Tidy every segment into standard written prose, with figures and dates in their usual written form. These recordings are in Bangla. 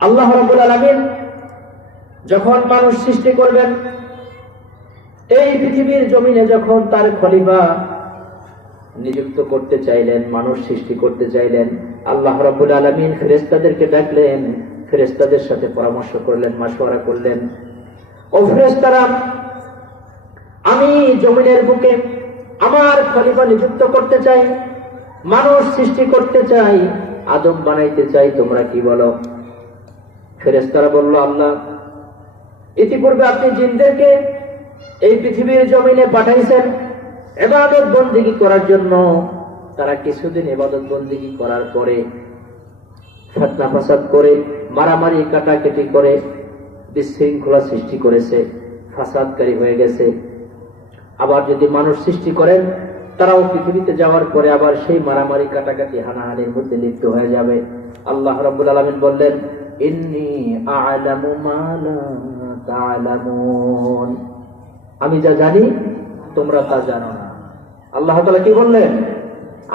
আল্লাহ রাব্বুল আলামিন যখন মানুষ সৃষ্টি করবেন, এই পৃথিবীর জমিনে যখন তার খলিফা নিযুক্ত করতে চাইলেন, মানুষ সৃষ্টি করতে চাইলেন, আল্লাহ রাব্বুল আলামিন ফেরেশতাদেরকে ডাকলেন, ফেরেশতাদের সাথে পরামর্শ করলেন, মাশওয়ারা করলেন, ও ফেরেশতারা, আমি জমিনের বুকে আমার খলিফা নিযুক্ত করতে চাই, মানুষ সৃষ্টি করতে চাই, আদম বানাইতে চাই, তোমরা কি বলো? ফেরেশতারা বলল, আল্লাহ, ইতিপূর্বে আপনি জিনদেরকে এই পৃথিবীর জমিনে পাঠাইছেন ইবাদত বন্দেগী করার জন্য। তারা কিছুদিন ইবাদত বন্দেগী করার পরে ফিতনা ফাসাদ করে, মারামারি কাটাকাটি করে বিশৃঙ্খলা সৃষ্টি করেছে, ফাসাদকারী হয়ে গেছে। আবার যদি মানুষ সৃষ্টি করেন, তারাও পৃথিবীতে যাওয়ার পরে আবার সেই মারামারি কাটাকাটি হানাহানির মধ্যে লিপ্ত হয়ে যাবে। আল্লাহ রাব্বুল আলামিন বললেন, ইন্নী আ'লামু মা লা তা'লামুন, আমি যা জানি তোমরা তা জানো না। আল্লাহ তাআলা কি বললেন?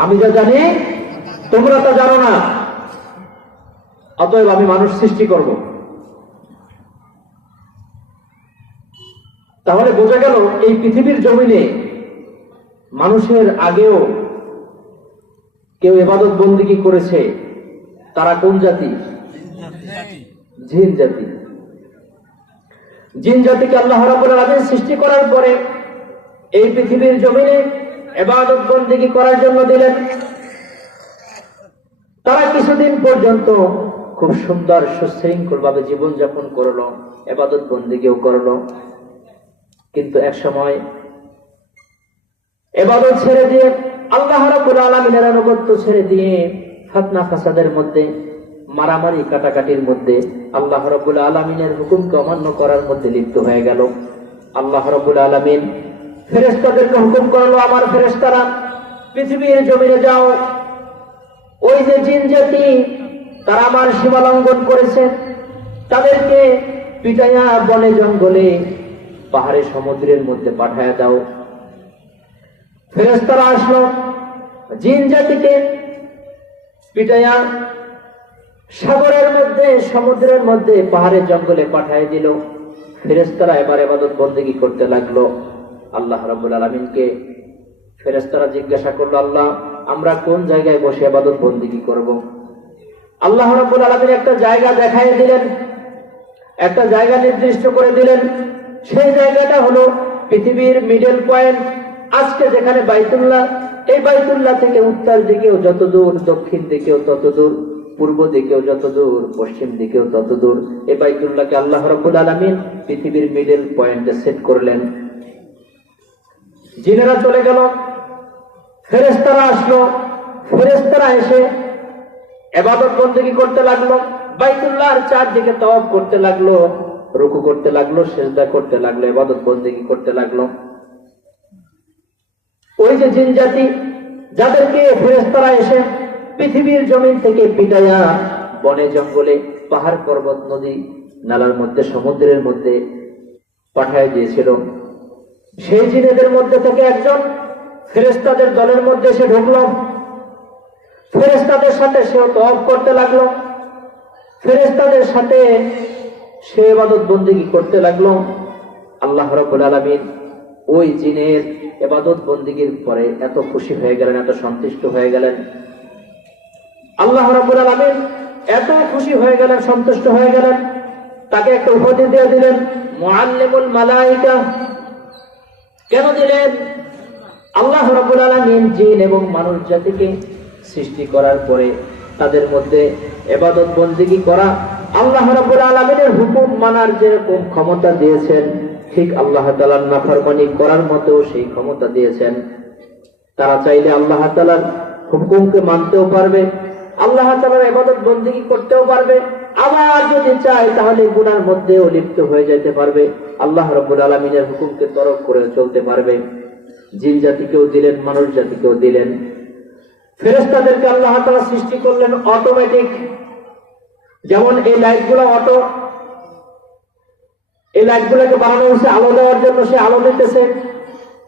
আমি যা জানি তোমরা তা জানো না, অতএব আমি মানুষ সৃষ্টি করব। তাহলে বোঝা গেল এই পৃথিবীর জমিনে মানুষের আগেও কেউ ইবাদত বন্দেগী করেছে। তারা কোন জাতি? জিন জাতি। জিন জাতিকে আল্লাহ রাব্বুল আলামিন সৃষ্টি করার পরে এই পৃথিবীর জমিনে ইবাদত বন্দেগী করার জন্য দিলেন। তারা কিছুদিন পর্যন্ত খুব সুন্দর সুশৃঙ্খল ভাবে জীবনযাপন করলো, ইবাদত বন্দেগীও করলো। কিন্তু এক সময় ইবাদত ছেড়ে দিয়ে, আল্লাহ রাব্বুল আলামিনের আনুগত্য ছেড়ে দিয়ে ফিতনা ফাসাদের মধ্যে, মারামারি কাটাকাটির মধ্যে, আল্লাহ রাব্বুল আলামিনের হুকুমকে অমান্য করার মধ্যে লিপ্ত হয়ে গেল। আল্লাহ রাব্বুল আলামিন ফেরেশতাদেরকে হুকুম করলো, আমার ফেরেশতারা পৃথিবীর জমিনে যাও, ওই যে জিন জাতি তারা আমার সীমা লঙ্ঘন করেছে, তাদেরকে পিটাইয়া বনে জঙ্গলে পাহাড়ে সমুদ্রের মধ্যে পাঠায়া দাও। ফেরেশতারা আসলো, জিন জাতিকে পিটাইয়া সাগরের মধ্যে, সমুদ্রের মধ্যে, পাহাড়ের জঙ্গলে পাঠিয়ে দিল। ফেরেশতারা এবার ইবাদত বন্দেগী করতে লাগলো। আল্লাহ রাব্বুল আলামিনকে ফেরেশতারা জিজ্ঞাসা করলো, আল্লাহ, আমরা কোন জায়গায় বসে ইবাদত বন্দেগী করব? আল্লাহ রাব্বুল আলামিন একটা জায়গা দেখায় দিলেন, একটা জায়গা নির্দিষ্ট করে দিলেন। সেই জায়গাটা হলো পৃথিবীর মিডল পয়েন্ট। আজকে যেখানে বাইতুল্লাহ, এই বাইতুল্লাহ থেকে উত্তর দিকেও যত দূর, দক্ষিণ দিকেও তত দূর, পূর্ব দিকেও যত দূর, পশ্চিম দিকেও তত দূর, এই বাইতুল্লাহকে আল্লাহ রাব্বুল আলামিন পৃথিবীর মিডল পয়েন্টে সেট করলেন। জিনেরা চলে গেল, ফেরেশতারা আসলো। ফেরেশতারা এসে ইবাদত বন্দেগী করতে লাগলো, বাইতুল্লাহর চারদিকে তাওয়াফ করতে লাগলো, রুকু করতে লাগলো, সিজদা করতে লাগলো, ইবাদত বন্দেগী করতে লাগলো। ওই যে জিন জাতি যাদেরকে ফেরেশতারা এসে পৃথিবীর জমিন থেকে পিটাইয়া বনে জঙ্গলে, পাহাড় পর্বত, নদী নালার মধ্যে, সমুদ্রের মধ্যে পাঠায় দিয়েছিল, সেই জিনেদের মধ্যে থেকে একজন ফেরেশতাদের দলের মধ্যে এসে ঢুকলো। ফেরেশতাদের সাথে সেও তাওয়াফ করতে লাগলো, ফেরেশতাদের সাথে সে ইবাদত বন্দেগী করতে লাগলো। আল্লাহ রাব্বুল আলামিন ওই জিনের ইবাদত বন্দেগীর পরে এত খুশি হয়ে গেলেন, এত সন্তুষ্ট হয়ে গেলেন। আল্লাহ রাব্বুল আলামিন এত খুশি হয়ে গেলেন, সন্তুষ্ট হয়ে গেলেন, তাকে একটা উপাধি দিয়ে দিলেন, মুআল্লিমুল মালায়েকা। কেন দিলেন? আল্লাহ রাব্বুল আলামিন জিন এবং মানুষ জাতিকে সৃষ্টি করার পরে তাদের মধ্যে ইবাদত বন্দেগী করা, আল্লাহ রাব্বুল আলামিনের হুকুম মানার যেরকম ক্ষমতা দিয়েছেন, ঠিক আল্লাহ তাআলার নাফরমানি করার মতো সেই ক্ষমতা দিয়েছেন। তারা চাইলে আল্লাহ তাআলার হুকুমকে মানতেও পারবে, আল্লাহ তাআলার ইবাদত বন্দেগী করতেও পারবে, আবার যদি চায় তাহলে গুনার মধ্যেও লিপ্ত হয়ে যেতে পারবে, আল্লাহ রাব্বুল আলামিনের হুকুমকে তরক করে চলতে পারবে। জিন জাতিকেও দিলেন, মানুষ জাতিকেও দিলেন। ফেরেশতাদেরকে আল্লাহ তাআলা সৃষ্টি করলেন অটোমেটিক। যেমন এই লাইটগুলো অটো, এই লাইটগুলোকে বানানো হয়েছে আলো দেওয়ার জন্য, সে আলো দিতেছে,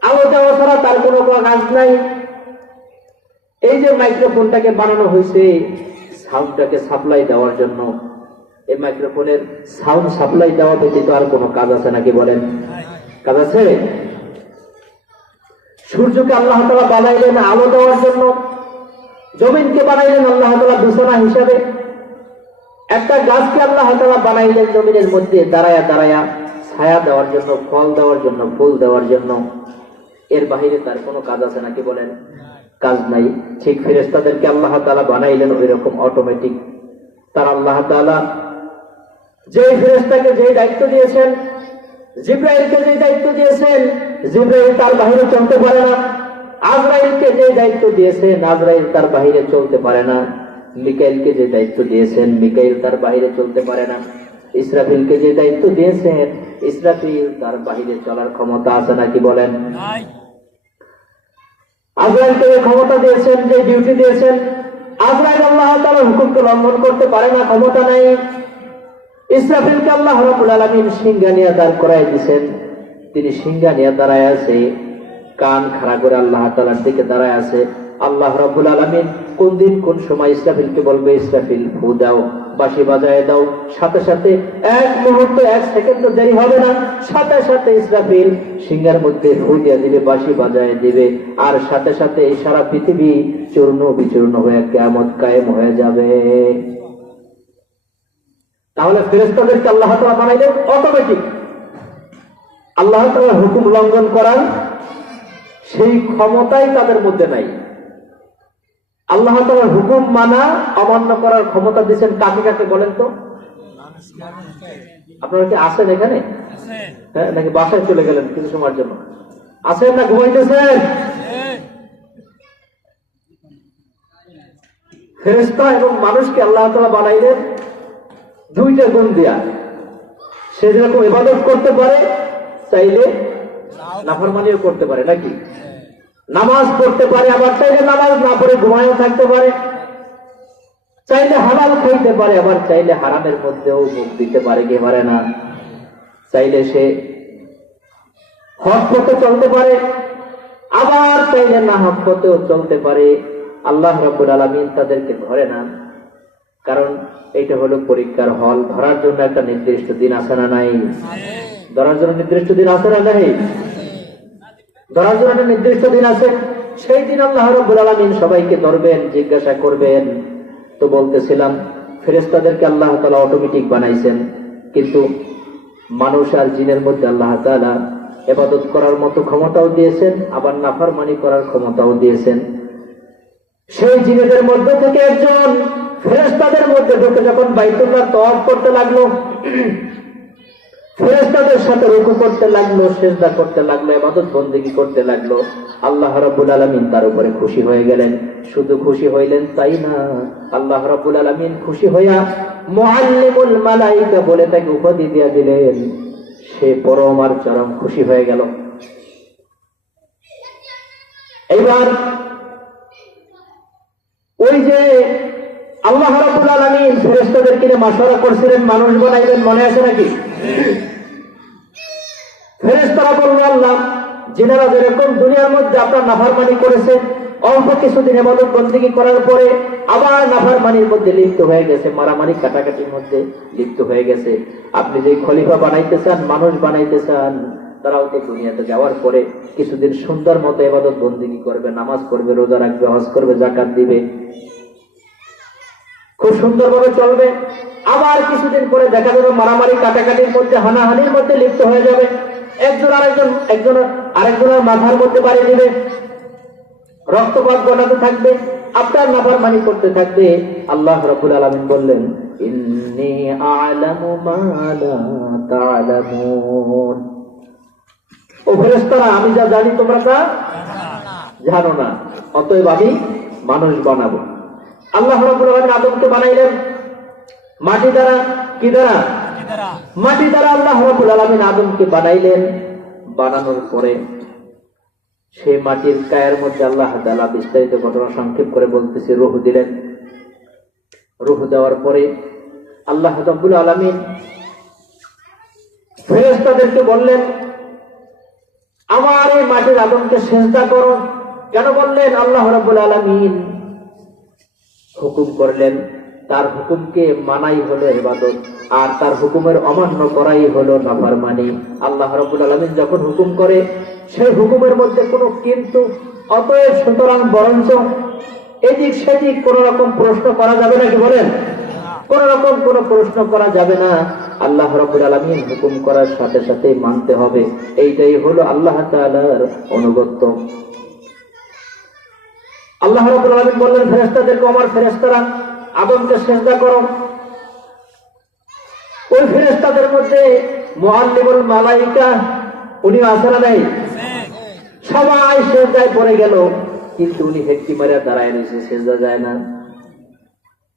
আলো দেওয়া ছাড়া তার কোনো কাজ নাই। এই যে মাইক্রোফোনটাকে বানানো হয়েছে সাউন্ডটাকে সাপ্লাই দেওয়ার জন্য, এই মাইক্রোফোনের সাউন্ড সাপ্লাই দেওয়া ব্যতীত আর কোনো কাজ আছে নাকি বলেন? কাজ আছে? সূর্যকে আল্লাহ তাআলা বানাইলেন আলো দেওয়ার জন্য, জমিনকে বানাইলেন আল্লাহ তাআলা বিছানা হিসাবে, একটা গাছকে আল্লাহ তাআলা বানাইলেন জমিনের মধ্যে দাঁড়ায়া দাঁড়ায়া ছায়া দেওয়ার জন্য, ফল দেওয়ার জন্য, ফুল দেওয়ার জন্য। এর বাহিরে তার কোনো কাজ আছে নাকি বলেন? কাজ নাই। ঠিক ফেরেশতাদেরকে আল্লাহ তাআলা বানাইলেন ওই রকম অটোমেটিক। তার আল্লাহ তাআলা যে ফেরেশতাকে যে দায়িত্ব দিয়েছেন, জিবরাইলকে যে দায়িত্ব দিয়েছেন, জিবরাইল তার বাহিরে চলতে পারে না। আজরাইলকে যে দায়িত্ব দিয়েছেন, আজরাইল তার বাহিরে চলতে পারে না। মিকাইলকে যে দায়িত্ব দিয়েছেন, মিকাইল তার বাহিরে চলতে পারে না। ইসরাফিলকে যে দায়িত্ব দিয়েছেন, ইসরাফিল তার বাহিরে চলার ক্ষমতা আছে নাকি বলেন? আজরাইলকে যে ক্ষমতা দিয়েছেন, যে ডিউটি দিয়েছেন, আজরাইল আল্লাহ তাআলার হুকুমকে লঙ্ঘন করতে পারে না, ক্ষমতা নাই। ইসরাফিলকে আল্লাহ রাব্বুল আলামিন সিংহা নিয়ে দাঁড় করায় দিয়েছেন, তিনি সিংহা নিয়ে দাঁড়ায় আছে, কান খাড়া করে আল্লাহ তাআলার দিকে দাঁড়ায় আছে। আল্লাহ রাব্বুল আলামিন কোন দিন কোন সময় ইসরাফিলকে বলবে, ইসরাফিল ফু দাও, বাঁশি বাজায় দাও, সাথে সাথে এক মুহূর্ত এক সেকেন্ড দেরি হবে না, সাথে সাথে ইসরাফিল সিংহার মধ্যে ফু দিয়ে দিবে, বাঁশি বাজায় দিবে, আর সাথে সাথে সারা পৃথিবী চূর্ণ বিচূর্ণ হয়ে কিয়ামত কায়েম হয়ে যাবে। তাহলে ফেরেশতাদেরকে আল্লাহ তাআলা বানাইলেন অটোমেটিক। আল্লাহ তাআলার হুকুম লঙ্ঘন করার সেই ক্ষমতাই তাদের মধ্যে নাই। আল্লাহ তাআলার হুকুম মানা অমান্য করার ক্ষমতা দিয়েছেন কাকে কাকে বলেন তো? আপনারা কি আছেন এখানে? হ্যাঁ, নাকি বাসায় চলে গেলেন কিছু সময়ের জন্য? আছেন না ঘুমাইতেছেন? ফেরেশতা এবং মানুষকে আল্লাহ তাআলা বানাইলেন দুইটা গুণ দিয়া। সে যেরকম ইবাদত করতে পারে, চাইলে নাফরমানিও করতে পারে নাকি? নামাজ পড়তে পারে, আবার চাইলে নামাজ না পড়ে ঘুমায়ও থাকতে পারে, চাইলে হালাল খাইতে পারে, আবার চাইলে হারামের মধ্যেও মুখ দিতে পারে, কে পারে না? চাইলে সে হক পথে চলতে পারে, আবার চাইলে না হক পথেও চলতে পারে। আল্লাহ রাব্বুল আলামিন তাদেরকে ধরে না, কারণ এটা হলো পরীক্ষার হল। ধরার জন্য একটা নির্দিষ্ট দিন আছে না নাই? ধরার জন্য নির্দিষ্ট দিন আছে না নাই? ধরার জন্য একটা নির্দিষ্ট দিন আছে। সেই দিন আল্লাহ রাব্বুল আলামিন সবাইকে ধরবেন, জিজ্ঞাসা করবেন। তো বলতেছিলাম ফেরেশতাদেরকে আল্লাহ তাআলা অটোমেটিক বানাইছেন, কিন্তু মানুষ আর জিনের মধ্যে আল্লাহ তাআলা ইবাদত করার মতো ক্ষমতাও দিয়েছেন, আবার নাফরমানি করার ক্ষমতাও দিয়েছেন। সেই জিনেদের মধ্যে থেকে একজন ফেরেশতাদের মধ্যে ঢুকে যখন বাইতুল্লাহ তওয়াফ করতে লাগলো, ফেরেশতাদের সাথে রুকু করতে লাগলো, সিজদা করতে লাগলো, ইবাদত বন্দেগী করতে লাগলো, আল্লাহ রাব্বুল আলামিন তার উপরে খুশি হয়ে গেলেন। শুধু খুশি হইলেন তাই না, আল্লাহ রাব্বুল আলামিন খুশি হইয়া মুআল্লিমুল মালায়েকা বলে তাকে উপাধি দিয়ে দিলেন। সে পরম আর চরম খুশি হয়ে গেল। এইবার ওই যে আল্লাহ রাব্বুল আলামিন ফেরেশতাদেরকে নিয়ে মাশওয়ারা করছিলেন, মানুষ বানাইলেন, মনে আছে নাকি? ফেরেশতারা বলল, আল্লাহ, জিনেরা যেরকম দুনিয়ার মধ্যে আপনার নাফরমানি করেছে, অল্প কিছুদিন ইবাদত বন্দেগী করার পরে আবার নাফরমানির মধ্যে লিপ্ত হয়ে গেছে, মারামারি কাটাকাটির মধ্যে লিপ্ত হয়ে গেছে। আপনি যে খলিফা বানাইতে চান, মানুষ বানাইতে চান, তারাও তো দুনিয়াতে যাওয়ার পরে কিছুদিন সুন্দর মতো ইবাদত বন্দেগী করবে, নামাজ পড়বে, রোজা রাখবে, হজ করবে, যাকাত দিবে, খুব সুন্দরভাবে চলবে। আবার কিছুদিন পরে দেখা যাবে মারামারি কাটাকাটির মধ্যে, হানাহানির মধ্যে লিপ্ত হয়ে যাবে, একজন আরেকজনের মাথার মধ্যে বাড়ি দিবে, রক্তপাত ঘটাতে থাকবে, আপনার নাফরমানি করতে থাকবে। আল্লাহ রাব্বুল আলামিন বললেন, ইন্নী আ'লামু মা লা তা'লামুন। ও ফেরেশতারা, আমি যা জানি তোমরা তা জানো না, অতএব আমি মানুষ বানাবো। আল্লাহ রাব্বুল আলামিন আদমকে বানাইলেন মাটি দ্বারা। কি দ্বারা? মাটি দ্বারা আল্লাহ রাব্বুল আলামিন আদমকে বানাইলেন। বানানোর পরে সেই মাটির কায়ের মধ্যে আল্লাহ তাআলা বিস্তারিত ঘটনা সংক্ষেপ করে বলতেছে, রূহ দিলেন। রূহ দেওয়ার পরে আল্লাহ রাব্বুল আলামিন ফেরেশতাদেরকে বললেন, আমার এই মাটির আদমকে সিজদা করো। কেন বললেন? আল্লাহ রাব্বুল আলামিন হুকুম করলেন, তার হুকুমকে মানাই হলো ইবাদত। আর তার হুকুমের অমান্য করাই হলো নাফরমানি। আল্লাহ রাব্বুল আলামিন যখন হুকুম করে সেই হুকুমের মধ্যে কোনো কিন্তু, অতএব সুতরাং বরঞ্চ এদিক সেদিক কোন রকম প্রশ্ন করা যাবে না, কি বলেন? কোন রকম কোন প্রশ্ন করা যাবে না। আল্লাহ রাব্বুল আলামিন হুকুম করার সাথে সাথে মানতে হবে। এইটাই হলো আল্লাহ তাআলার অনুগত্য। আল্লাহ রাব্বুল আলামিন বললেন ফেরেশতাদেরকে, আমার ফেরেশতারা আদমকে সিজদা করো। ওই ফেরেশতাদের মধ্যে মুআল্লিমুল মালায়েকা উনি আছেন না নাই? সবাই সিজদায় পড়ে গেল, কিন্তু উনি হেঁটে মারা দাঁড়ায় রয়েছে, সিজদা যায় না।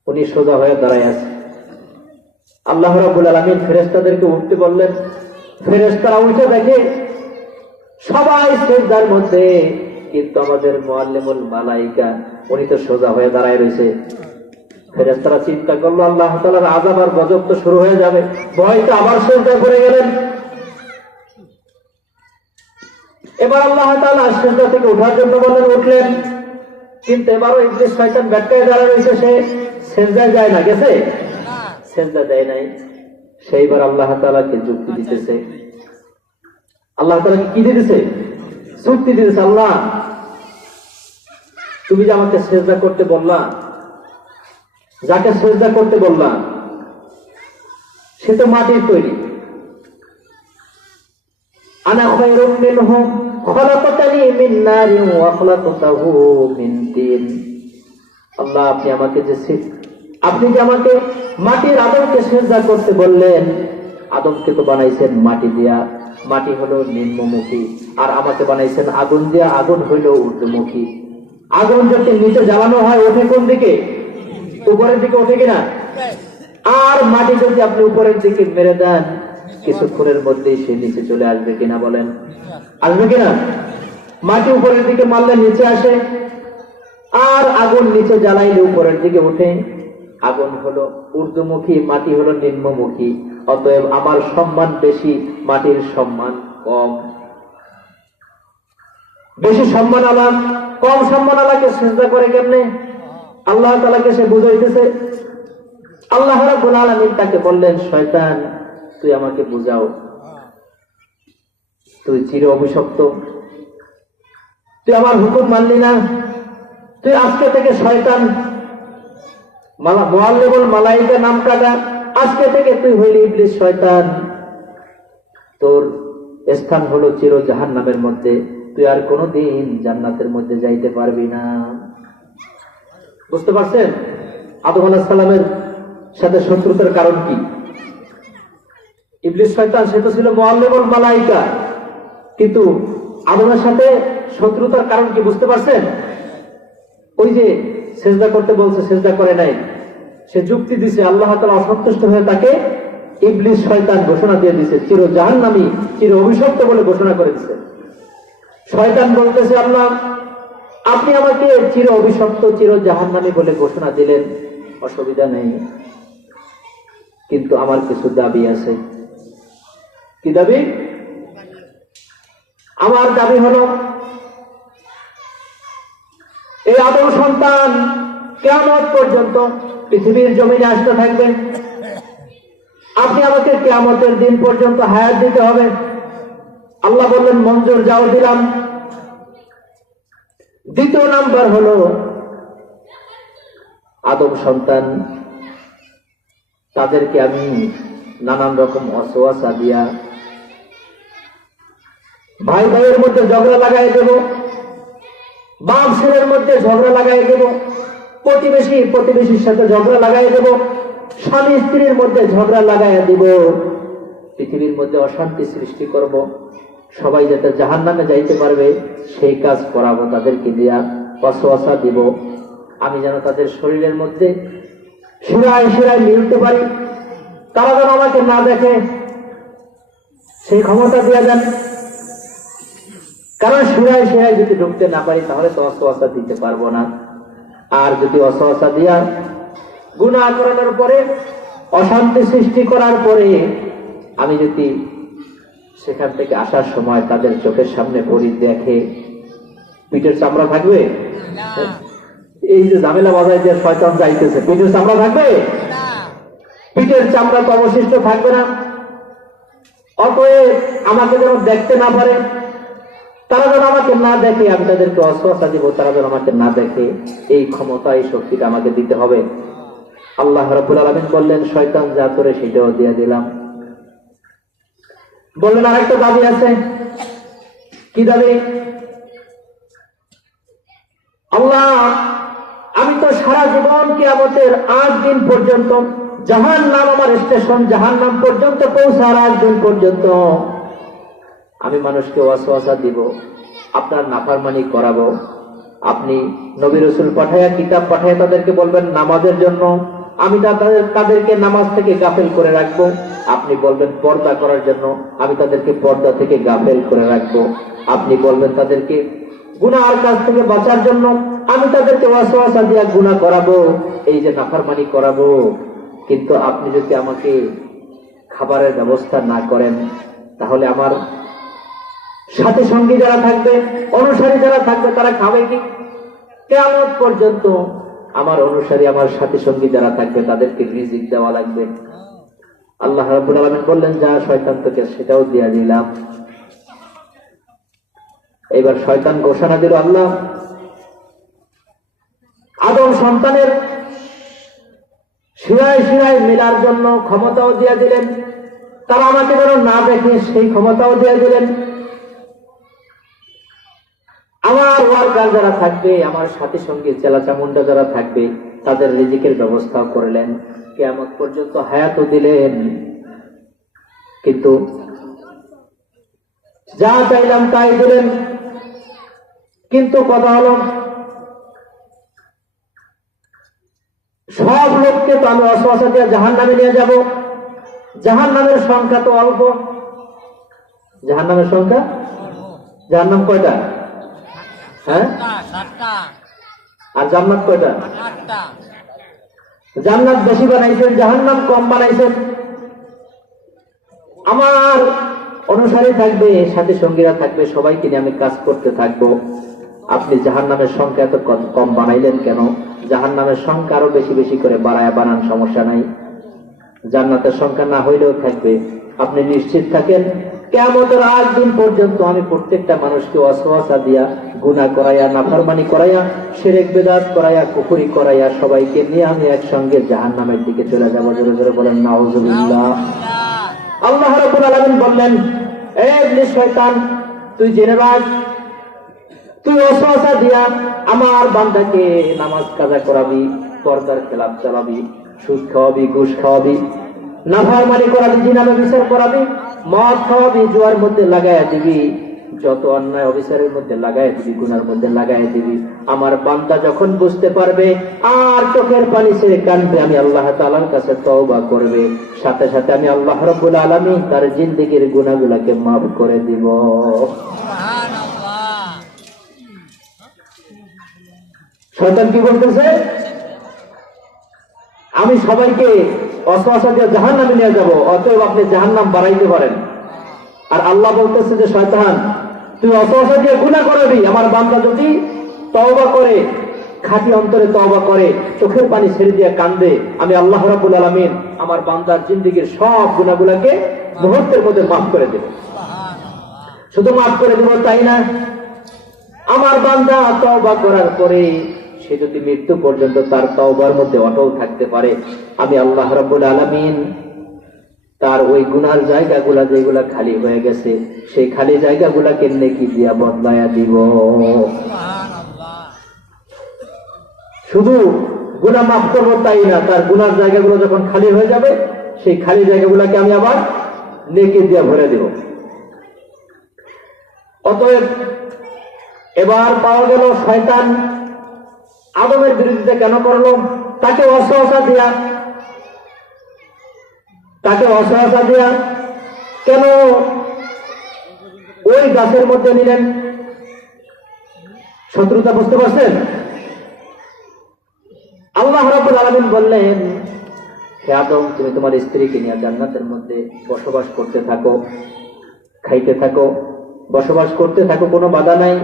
উনি সোজা হয়ে দাঁড়ায় আছে। আল্লাহ রাব্বুল আলামিন ফেরেশতাদেরকে উঠতে বললেন, ফেরেশতারা উঠে দেখে সবাই সিজদার মধ্যে, কিন্তু আমাদের মুআল্লিমুল মালায়েকা উনি তো সোজা হয়ে দাঁড়ায় রয়েছে। ফেরেশতারা চিন্তা করলো আল্লাহ তাআলার আযাব আর গজব তো শুরু হয়ে যাবে, ভয়তে আবার সিজদায় পড়ে গেলেন। এবার আল্লাহ তাআলা সিজদা থেকে ওঠার জন্য বললেন, উঠলেন, কিন্তু এবারও ইবলিস শয়তান ব্যাটকায় দাঁড়ায় রয়েছে, সে সিজদায় যায় না, গেছে সিজদা দেয় নাই। সেইবার আল্লাহ তাআলাকে যুক্তি দিতেছে। আল্লাহ তাআলাকে কি দিতেছে? যুক্তি দিতেছে। আল্লাহ, তুমি যে আমাকে সিজদা করতে বললা, যাকে সিজদা করতে বললা সে তো মাটির তৈরি। আনা খায়রুম মিনহু খলাকতানি মিন নারিন ওয়া খলাকতাহু মিন তিন। আল্লাহ, আপনি যে আমাকে মাটির আদমকে সিজদা করতে বললেন, আদমকে তো বানাইছেন মাটি দিয়া, মাটি হলো নিম্নমুখী, আর আমাকে বানাইছেন আগুন দিয়া, আগুন হইল ঊর্ধ্বমুখী। আগুন যদি নিচে জ্বালানো হয় ওঠে কোন দিকে? উপরের দিকে ওঠে কিনা? আর মাটি যদি আপনি উপরের দিকে মেরে দেন, কিছুক্ষণের মধ্যেই সে নিচে চলে আসবে কিনা বলেন? আসবে কিনা? মাটি উপরের দিকে মারলে নিচে আসে, আর আগুন নিচে জ্বালাইলে উপরের দিকে ওঠে। আগুন হলো ঊর্ধ্বমুখী, মাটি হলো নিম্নমুখী। অতএব আমার সম্মান বেশি, মাটির সম্মান কম। বেশি সম্মান আলাম, কম সম্মান আলাকে সিজদা করে কেমনে? আল্লাহ তাআলাকে সে বুঝাইতেছে। আল্লাহ রাব্বুল আলামিন তাকে বললেন, শয়তান, তুই আমাকে বুঝাও, তুই চির অভিশপ্ত, তুই আমার হুকুম মানলি না, তুই আজকে থেকে শয়তান, মুআল্লিমুল মালায়েকা নাম কাটা, আজকে থেকে তুই হইলি ইবলিস শয়তান। তোর স্থান হলো চির জাহান্নামের মধ্যে, তুই আর কোনোদিন জান্নাতের মধ্যে যাইতে পারবি না। বুঝতে পারছেন আদম আলাইহিস সালামের সাথে শত্রুতার কারণ কি? ইবলিস শয়তান সে তো ছিল মুআল্লিমুল মালায়েকা, কিন্তু আদমের সাথে শত্রুতার কারণ কি বুঝতে পারছেন? ওই যে সিজদা করতে বলছে, সিজদা করে নাই, সে যুক্তি দিছে, আল্লাহ তাআলা অসন্তুষ্ট হয়ে তাকে ইবলিস শয়তান ঘোষণা দিয়ে দিছে, চির জাহান্নামী, চির অভিশপ্ত বলে ঘোষণা করে দিছে। শয়তান বলতেছে, আল্লাহ, আপনি আমাকে চির অভিশপ্ত, চির জাহান্নামী বলে ঘোষণা দিলেন, অসুবিধা নেই, কিন্তু আমার কিছু দাবি আছে। কি দাবি? আমার দাবি হলো, এই আদম সন্তান কিয়ামত পর্যন্ত পৃথিবীর জমিনে আসতে থাকবে। আপনি আমাকে কিয়ামতের দিন পর্যন্ত হায়াত দিতে হবে। আল্লাহ বললেন, মঞ্জুর, যাও, দিলাম। দ্বিতীয় নাম্বার হলো, আদম সন্তান তাদেরকে আমি নানান রকম ওয়াসওয়াসা দিয়া ভাই ভাইয়ের মধ্যে ঝগড়া লাগাই দেব, বাপ ছেলের মধ্যে ঝগড়া লাগাই দেব, প্রতিবেশী প্রতিবেশীর সাথে ঝগড়া লাগাই দেব, স্বামী স্ত্রীর মধ্যে ঝগড়া লাগাই দিব, পৃথিবীর মধ্যে অশান্তি সৃষ্টি করব, সবাই যাতে জাহান্নামে যাইতে পারবে সেই কাজ করাবো, তাদেরকে দিয়া ওয়াসওয়াসা দিব। আমি যেন তাদের শরীরের মধ্যে শিরায় শিরায় মিলতে পারি, তারা যেন আমাকে না দেখে, সেই ক্ষমতা দিয়া যান। কারণ শিরায় শিরায় যদি ঢুকতে না পারি তাহলে তো ওয়াসওয়াসা দিতে পারবো না। আর যদি ওয়াসওয়াসা দিয়া গুনাহ করানোর পরে, অশান্তি সৃষ্টি করার পরে আমি যদি সেখান থেকে আসার সময় তাদের চোখের সামনে পড়ি, দেখে, পিঠের চামড়া থাকবে? এই যে ঝামেলা বাজায় যে শয়তান যাইতেছে, পিঠের চামড়া থাকবে? পিঠের চামড়া তো অবশিষ্ট থাকবে না। অতএব আমাকে যেন দেখতে না পারে, তারা যেন আমাকে না দেখে, আমি তাদেরকে অসওয়াসা দিব, তারা যেন আমাকে না দেখে, এই ক্ষমতা এই শক্তিটা আমাকে দিতে হবে। আল্লাহ রাব্বুল আলামিন বললেন, শয়তান যা করে সেটাও দিয়ে দিলাম। বললেন আরেকটা দাবি আছে। কি দাবি? আল্লাহ, আমি তো সারা জীবন কিয়ামতের 8 দিন পর্যন্ত জাহান্নাম আমার স্টেশন জাহান্নাম পর্যন্ত পৌঁছার 8 দিন পর্যন্ত আমি মানুষকে ওয়াসওয়াসা দিব, আপনার নাফরমানি করাবো। আপনি নবী রাসূল পাঠায়া, কিতাব পাঠায়া তাদেরকে বলবেন নামাজের জন্য, আমি তাদেরকে নামাজ থেকে গাফেল করে রাখবো। আপনি বলবেন পর্দা করার জন্য, আমি তাদেরকে পর্দা থেকে গাফেল করে রাখবো। আপনি বলবেন তাদেরকে গুনাহের কাজ থেকে বাঁচার জন্য, আমি তাদেরকে ওয়াসওয়াসা দিয়া গুনাহ করাবো, এই যে নাফরমানি করাবো। কিন্তু আপনি যদি আমাকে খাবারের ব্যবস্থা না করেন, তাহলে আমার সাথী সঙ্গী যারা থাকবে, অনুসারী যারা থাকবে, তারা খাবে কি? কিয়ামত পর্যন্ত আমার অনুসারী, আমার সাথী সঙ্গী যারা থাকবে, তাদেরকে রিজিক দেওয়া লাগবে। আল্লাহ রাব্বুল আলামিন বললেন, যা শয়তান তোকে সেটাও দিয়া দিলাম। এবার শয়তান ঘোষণা দিল, আল্লাহ আদম সন্তানের শিরায় শিরায় মিলার জন্য ক্ষমতাও দিয়ে দিলেন, তারা আমাকে যেন না দেখে সেই ক্ষমতাও দিয়ে দিলেন। আমার ওয়ার্কার যারা থাকবে, আমার সাথী সঙ্গী চেলা চামুন্ডা যারা থাকবে, তাদের রিজিকের ব্যবস্থাও করলেন, কিয়ামত পর্যন্ত হায়াতও দিলেন। কিন্তু যা চাইলাম তাই দিলেন। কিন্তু কথা হলো, সব লোককে তো আমি ওয়াসওয়াসা দিয়ে জাহান্নামে নিয়ে যাব। জাহান্নামের সংখ্যা তো অল্প। জাহান্নামের সংখ্যা, জাহান্নাম কয়টা? হ্যাঁ, আর জান্নাত কয়টা? জান্নাত বেশি বানাইছেন, জাহান্নাম কম বানাইছেন। আমার অনুসারী থাকবে, সাথী সঙ্গীরা থাকবে, সবাইকে নিয়ে আমি কাজ করতে থাকবো। আপনি জাহান্নামের সংখ্যা এত কম বানাইলেন কেন? জাহান্নামের সংখ্যা আরো বেশি বেশি করে বানান, সমস্যা নাই। জান্নাতের সংখ্যা না হইলেও থাকবে। আপনি নিশ্চিত থাকেন, কিয়ামতের 8 দিন পর্যন্ত আমি প্রত্যেকটা মানুষকে ওয়াসওয়াসা দিয়া, গুনাহ করাইয়া, নাফরমানি করাইয়া, শিরক বিদআত করাইয়া, কুফরি করাইয়া, সবাইকে নিয়ে আমি একসঙ্গে জাহান্নামের দিকে চলে যাব। জোরে জোরে বলেন নাউযুবিল্লাহ। আল্লাহ রাব্বুল আলামিন বললেন, এ ইবলিস শয়তান, তুই জেনে রাখ, তুই ওয়াসওয়াসা দিয়া আমার বান্দাকে নামাজ কাজা করাবি, পর্দার খেলাফ চালাবি, সুদ খাওয়াবি, ঘুষ খাওয়াবি, নাফরমানি করাবি, জিনা ব্যভিচার করাবি, মদ খাওয়াবি, জুয়ার মধ্যে লাগাইয়া দিবি, যত অন্যায় অবিচারের মধ্যে লাগাইয়া দিবি, গুনার মধ্যে লাগাইয়া দিবি। আমার বান্দা যখন বুঝতে পারবে আর চোখের পানি ছেড়ে কাঁদবে, আমি আল্লাহ তাআলার কাছে তওবা করবে, সাথে সাথে আমি আল্লাহ রাব্বুল আলামিন তার জিন্দেগীর গুনাহগুলোকে মাফ করে দিব। শয়তান কি বলতেছে? আমি সবাইকে ওয়াসওয়াসা দিয়ে জাহান্নামে নিয়ে যাব, অতএব আপনি জাহান্নাম বাড়াইতে পারেন। আর আল্লাহ বলতেছে যে শয়তান, তুই ওয়াসওয়াসা দিয়ে গুনাহ করাবি, আমার বান্দা যদি তওবা করে, খাঁটি অন্তরে তওবা করে, চোখের পানি ছেড়ে দিয়ে কান্দে, আমি আল্লাহ রাব্বুল আলামিন আমার বান্দার জিন্দেগীর সব গুনাহগুলোকে মুহূর্তের মধ্যে মাফ করে দেব। শুধু মাফ করে দেব তাই না, আমার বান্দা তওবা করার পরে সে যদি মৃত্যু পর্যন্ত তার তওবার মধ্যে অটল থাকতে পারে, আমি আল্লাহ রাব্বুল আলামিন তার ওই গুনার জায়গাগুলা যেগুলা খালি হয়ে গেছে, সেই খালি জায়গাগুলাকে নেকি দিয়া বদলায়া দিব। শুধু গুনাহ মাফ করবো তাই না, তার গুনার জায়গাগুলো যখন খালি হয়ে যাবে, সেই খালি জায়গাগুলাকে আমি আবার নেকি দিয়া ভরে দেব। অতএব এবার পাওয়া গেল শয়তান আদমের বিরোধিতা কেন করলো? তাকে ওয়াসওয়াসা দিয়া কেন ওই গাছের মধ্যে নিলেন? শত্রুতা বুঝতে পারছেন? আল্লাহ রাব্বুল আলামিন বললেন, হে আদম, তুমি তোমার স্ত্রীকে নিয়ে জান্নাতের মধ্যে বসবাস করতে থাকো, খাইতে থাকো, বসবাস করতে থাকো, কোনো বাধা নাই।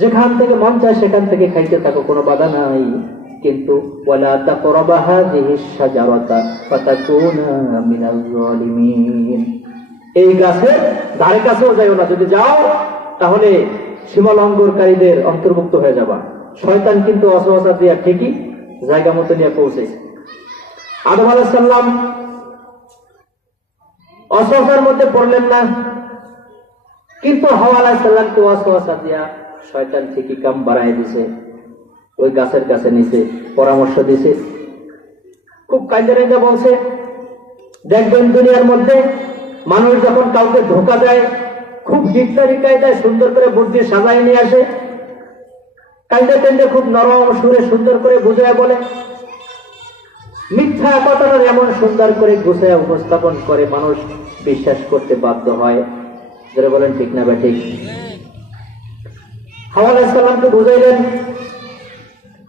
যেখান থেকে মন চায় সেখান থেকে খাইতে থাকো, কোনো বাধা নাই। কিন্তু ওয়ালা তাকরাবা হাযিহিশ শাজারাতা ফাতাকুনা মিনাল যালিমিন, এই গাছের ধারে কাছেও যাও না, যদি যাও তাহলে সীমা লঙ্ঘনকারীদের অন্তর্ভুক্ত হয়ে যাবা। শয়তান কিন্তু ওয়াসওয়াসা দিয়া ঠিকই জায়গা মতো নিয়ে পৌঁছেছে। আদম আলাইহিস সালাম ওয়াসওয়াসার মধ্যে পড়লেন না, কিন্তু হাওয়া আলাইহিস সালামকে ওয়াসওয়াসা দিয়া শয়তান ঠিকই কাম বাড়ায় দিছে। ওই গাছের কাছে নিচে পরামর্শ দিছে, খুব কাইন্দা বলছে, দেখবেন দুনিয়ার মধ্যে মানুষ যখন কাউকে ধোকা দেয়, খুব হিটলারি কায়দায় সুন্দর করে বুদ্ধি সাজায় নিয়ে আসে, কাইন্দা কাইন্দা খুব নরম সুরে সুন্দর করে বুঝায় বলে, মিথ্যা কথাটা এমন সুন্দর করে গুছায় উপস্থাপন করে মানুষ বিশ্বাস করতে বাধ্য হয়। যারা বলেন ঠিক না বা ঠিক? হাওয়া আলাইহিস সালামকে বুঝাইলেন,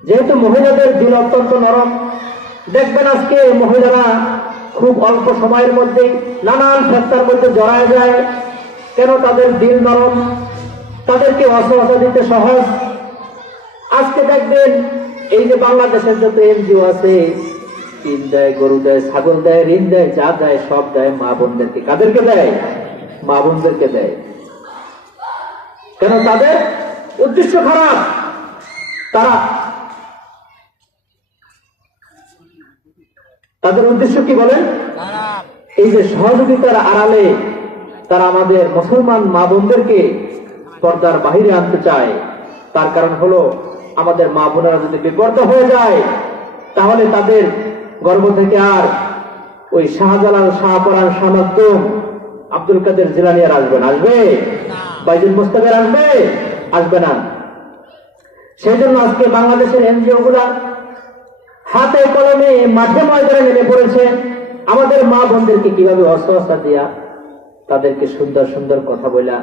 যেহেতু মহিলাদের দিল অত্যন্ত নরম, দেখবেন আজকে মহিলারা খুব অল্প সময়ের মধ্যে নানান ফেতনার মধ্যে জড়ায় যায়। কেন? তাদের দিল নরম, তাদেরকে ওয়াসওয়াসা দিতে সহজ। আজকে দেখবেন এই যে বাংলাদেশের যত এনজিও আছে, তিন দেয়, গরু দেয়, ছাগল দেয়, ঋণ দেয়, যা দেয় সব দেয় মা বোনদেরকে। কাদেরকে দেয়? মা বোনদেরকে দেয়। কেন? তাদের উদ্দেশ্য খারাপ। তাদের উদ্দেশ্য কি বলেন? এই যে সহযোগিতার আড়ালে তারা আমাদের মুসলমান মা বোনদেরকে পর্দার বাহিরে আনতে চায়। তার কারণ হলো, আমাদের মা বোনেরা যদি বিপর্দ হয়ে যায়, তাহলে তাদের গর্ভ থেকে আর ওই শাহজালাল, শাহপরান, শাহ মাকদুম, আব্দুল কাদের জিলানী আর আসবে না? আসবে? বাইজুল মুস্তাফির আসবে? আসবে না। সেই জন্য আজকে বাংলাদেশের এনজিও গুলা হাতে কলমে মাঠে ময়দানে নেমে পড়েছে। আমাদের মা বোনদেরকে কিভাবে ওয়াসওয়াসা দিয়া, তাদেরকে সুন্দর সুন্দর কথা বলা,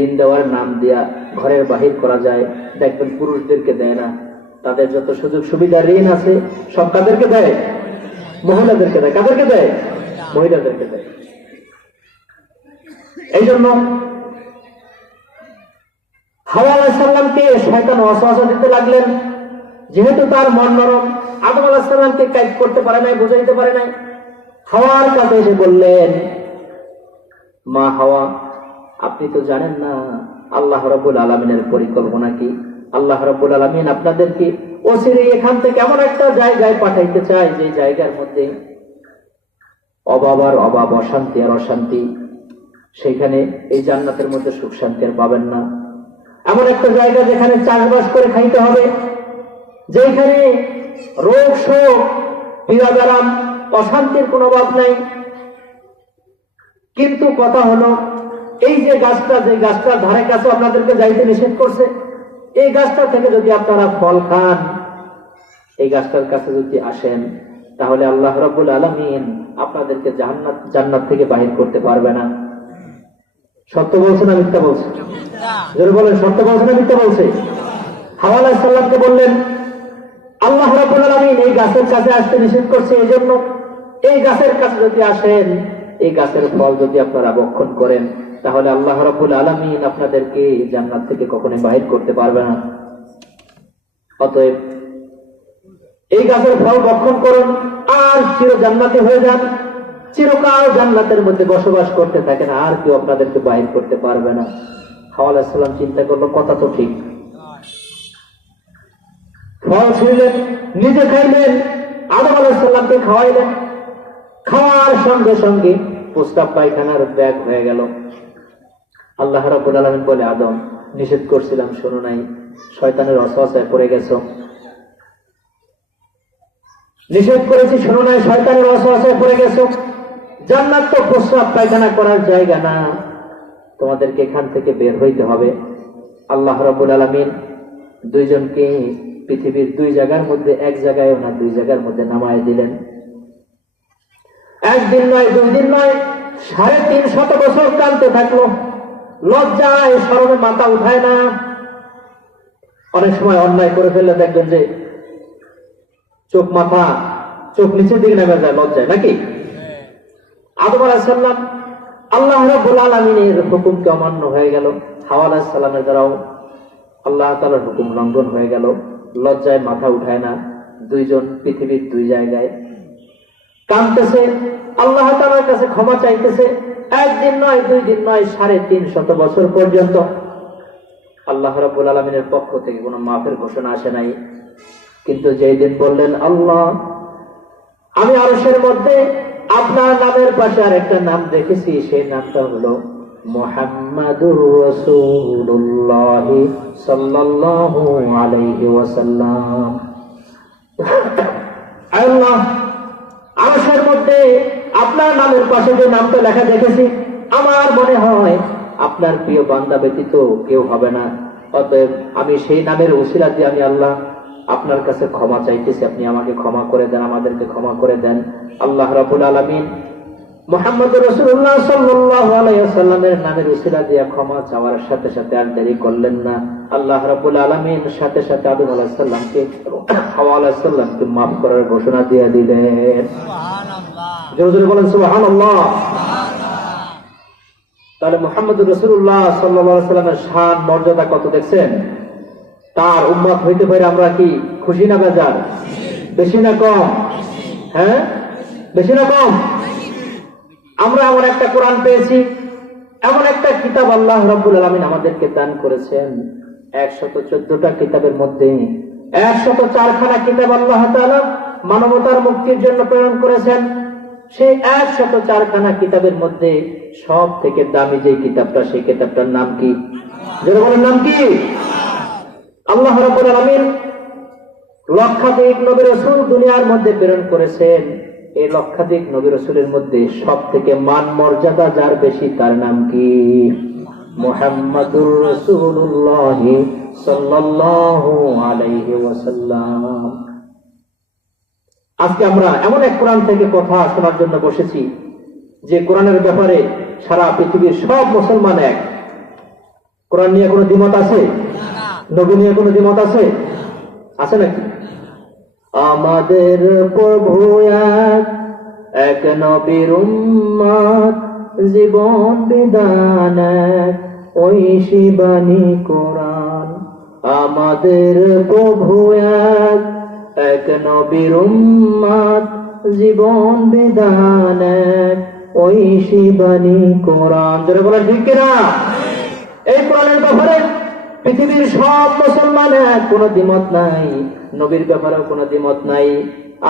ঋণ দেওয়ার নাম দিয়া ঘরের বাহির করা যায়। দেখবেন পুরুষদেরকে দেয় না, তাদের যত সুযোগ সুবিধা ঋণ আছে সব কাদেরকে দেয়? মহিলাদেরকে দেয়। কাদেরকে দেয়? মহিলাদেরকে দেয়। এই জন্য হাওয়া আলাইহিস সালামকে শয়তান ওয়াসওয়াসা দিতে লাগলেন। যেহেতু তার মন নরম, আদম আলাইহিস সালামকে কাজ করতে পারে নাই, বুঝাইতে পারে নাই। হাওয়ার কাছে এসে বললেন, মা হাওয়া, আপনি তো জানেন না আল্লাহ রাব্বুল আলামিনের পরিকল্পনা কি। আল্লাহ রাব্বুল আলামিন আপনাদেরকে অচিরে এখান থেকে এমন একটা জায়গায় পাঠাইতে চায়, যে জায়গার মধ্যে অভাব আর অভাব, অশান্তি আর অশান্তি। সেখানে এই জান্নাতের মধ্যে সুখ শান্তি আর পাবেন না। এমন একটা জায়গা যেখানে চাষবাস করে খাইতে হবে, যেখানে রোগ শোক, পীড়া ব্যারাম, অশান্তির কোনো অভাব নাই। কিন্তু কথা হলো, এই যে গাছটা, যে গাছটার ধারে কাছে আপনাদেরকে যাইতে নিষেধ করছে, এই গাছটা থেকে যদি আপনারা ফল খান, এই গাছটার কাছে যদি আসেন, তাহলে আল্লাহ রাব্বুল আলামিন আপনাদেরকে জান্নাত থেকে বাহির করতে পারবে না। সত্য বলছে না মিথ্যা বলছে? যারা বলেন সত্য বলছে না মিথ্যা বলছে? হাওয়া আলাইহিস সালামকে বললেন, আল্লাহ রাব্বুল আলামিন এই গাছের কাছে আসতে নিষেধ করছে, এই জন্য এই গাছের কাছে যদি আসেন, এই গাছের ফল যদি আপনারা ভক্ষণ করেন, তাহলে আল্লাহ রাব্বুল আলামিন আপনাদেরকে জান্নাত থেকে কখনোই বাহির করতে পারবে না। অতএব এই গাছের ফল ভক্ষণ করুন আর চির জান্নাতি হয়ে যান, চিরকাল জান্নাতের মধ্যে বসবাস করতে থাকেন, আর কেউ আপনাদেরকে বাহির করতে পারবে না। হাওয়া আলাইহিস সালাম চিন্তা করলো, কথা তো ঠিক। ফল ছিঁড়লেন, নিজে খাইলেন, আদম আলাইহিস সালামকে খাওয়াইলেন। খাওয়ার সঙ্গে সঙ্গে প্রস্তাব পায়খানার ব্যাগ হয়ে গেল। আল্লাহ রাব্বুল আলামিন বলে, আদম, নিষেধ করছিলাম শোনো নাই, শয়তানের ওয়াসওয়াসায় পড়ে গেছো। নিষেধ করেছি শোনো নাই, শয়তানের ওয়াসওয়াসায় পড়ে গেছো। জান্নাত তো প্রস্রাব পায়খানা করার জায়গা না, তোমাদেরকে এখান থেকে বের হইতে হবে। আল্লাহ রাব্বুল আলামিন দুইজনকে পৃথিবীর দুই জায়গার মধ্যে, এক জায়গায় না দুই জায়গার মধ্যে নামায় দিলেন। একদিন নয়, দুই দিন নয়, 350 বছর কাঁদতে থাকলো। লজ্জায় শরমে মাথা উঠায় না। অনেক সময় অন্যায় করে ফেললে দেখবেন যে চোখ নিচের দিকে নেমে যায় লজ্জায়, নাকি? আদম আলাইহিস সালাম আল্লাহ রাব্বুল আলামিনের হুকুমকে অমান্য হয়ে গেল। হাওয়া আলাইহিস সালামের দ্বারাও আল্লাহ তাআলার হুকুম লঙ্ঘন হয়ে গেল। লজ্জায় মাথা উঠায় না, দুইজন পৃথিবীর দুই জায়গায় কাঁদতেছে, আল্লাহ তাআলার কাছে ক্ষমা চাইতেছে। একদিন নয়, 2 দিন নয়, 350 বছর পর্যন্ত আল্লাহ রাব্বুল আলামিনের পক্ষ থেকে কোনো মাফের ঘোষণা আসে নাই। কিন্তু যেই দিন বললেন, আল্লাহ আমি আরশের মধ্যে আপনার নামের পাশে আর একটা নাম দেখেছি, সেই নামটা হলো মুহাম্মাদুর রাসূলুল্লাহ সাল্লাল্লাহু আলাইহি ওয়াসাল্লাম। আল্লাহ আরশের মধ্যে আপনার নামের পাশে যে নামটা লেখা দেখেছি, আমার মনে হয় আপনার প্রিয় বান্দা ব্যতীত কেউ হবে না। অতএব আমি সেই নামের উসিলা দিয়ে আমি আল্লাহ আপনার কাছে ক্ষমা চাইতেছি, আপনি আমাকে ক্ষমা করে দেন, আমাদেরকে ক্ষমা করে দেন। আল্লাহ রাব্বুল আলামিন মুহাম্মদুর রাসূলুল্লাহ সাল্লাল্লাহু আলাইহি ওয়াসাল্লামের নামের উসিলা দিয়ে ক্ষমা চাওয়ার সাথে সাথে আর দেরি করলেন না। আল্লাহ রাব্বুল আলামিন সাথে সাথে আদম আলাইহিস সালামকে হাওয়া আলাইহিস সালামকে maaf করার ঘোষণা দিয়ে দিলেন। সুবহানাল্লাহ, জোরে জোরে বলেন সুবহানাল্লাহ। তাহলে মুহাম্মদুর রাসূলুল্লাহ সাল্লাল্লাহু আলাইহি ওয়াসাল্লামের শান মর্যাদা কত দেখছেন? তার উম্মত হইতে পারে আমরা কি খুশি না বেজার? বেশি না কম? হ্যাঁ, বেশি না কম? আমরা এমন একটা কোরআন পেয়েছি, এমন একটা কিতাব আল্লাহ রাব্বুল আলামিন আমাদেরকে দান করেছেন। 114টা কিতাবের মধ্যে 104খানা কিতাব আল্লাহ তাআলা মানবতার মুক্তির জন্য প্রেরণ করেছেন। সেই 104খানা কিতাবের মধ্যে সব থেকে দামি যে কিতাবটা, সেই কিতাবটার নাম কি? যারা বলেন নাম কি? আল্লাহ রাব্বুল আলামিন লক্ষাধিক নবী রাসূল দুনিয়ার মধ্যে প্রেরণ করেছেন। এই লক্ষাধিক নবী রাসূলের মধ্যে সব থেকে মান মর্যাদা যার বেশি, তার নাম কি? মুহাম্মাদুর রাসূলুল্লাহ সাল্লাল্লাহু আলাইহি ওয়াসাল্লাম। আজকে আমরা এমন এক কোরআন থেকে কথা শোনার জন্য বসেছি যে কোরআনের ব্যাপারে সারা পৃথিবীর সব মুসলমান এক। কোরআন নিয়ে কোনো দ্বিমত আছে? নবী নিয়ে কোনো দ্বিমত আছে? আছে নাকি? আমাদের প্রভু এক নবীর উম্মত, জীবন বিধান ওই শিবানী কোরআন। আমাদের প্রভু এক নবীর উম্মত, জীবন বিধান ওই শিবানী কোরআন। যারা বলেন ঠিক কিনা? এই কোরআনের ব্যাপারে পৃথিবীর সব মুসলমান এক, কোনো দ্বিমত নাই। নবীর ব্যাপারেও কোনো দ্বিমত নাই,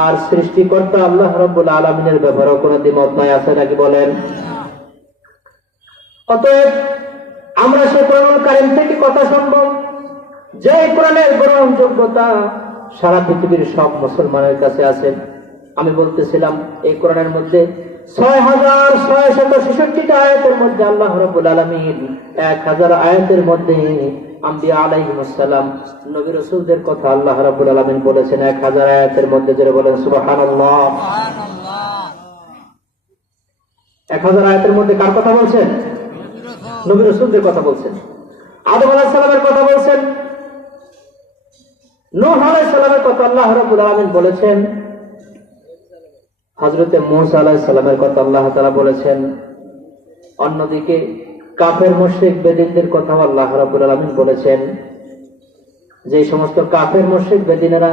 আর সৃষ্টিকর্তা আল্লাহ রাব্বুল আলামিনের ব্যাপারেও কোনো দ্বিমত নাই। আছে নাকি বলেন? অতএব আমরা সেই কোরআনুল কারীম থেকে কথা শুনবো, যে কোরআনের গ্রহণযোগ্যতা সারা পৃথিবীর সব মুসলমানের কাছে আছে। আমি বলতেছিলাম এই কোরআনের মধ্যে 6666টা আয়াতের মধ্যে আল্লাহ রাব্বুল আলামিন 1000 আয়াতের মধ্যে আম্বিয়া আলাইহিস সালাম নবী রাসূলদের কথা আল্লাহ রাব্বুল আলামিন বলেছেন 1000 আয়াতের মধ্যে। যারা বলেন সুবহানাল্লাহ। 1000 আয়াতের মধ্যে কার কথা বলছেন? নবী রাসূলদের কথা বলছেন। আদম আলাইহিস সালামের কথা বলছেন, নূহ আলাইহিস সালামের কথা আল্লাহ রাব্বুল আলামিন বলেছেন, হযরতে মূসা আলাইহিস সালামের কথা আল্লাহ তাআলা বলেছেন। অন্যদিকে কাফের মুশরিক বেদিনদের কথা আল্লাহ রাব্বুল আলামিন বলেছেন। যে সমস্ত কাফের মুশরিক বেদিনেরা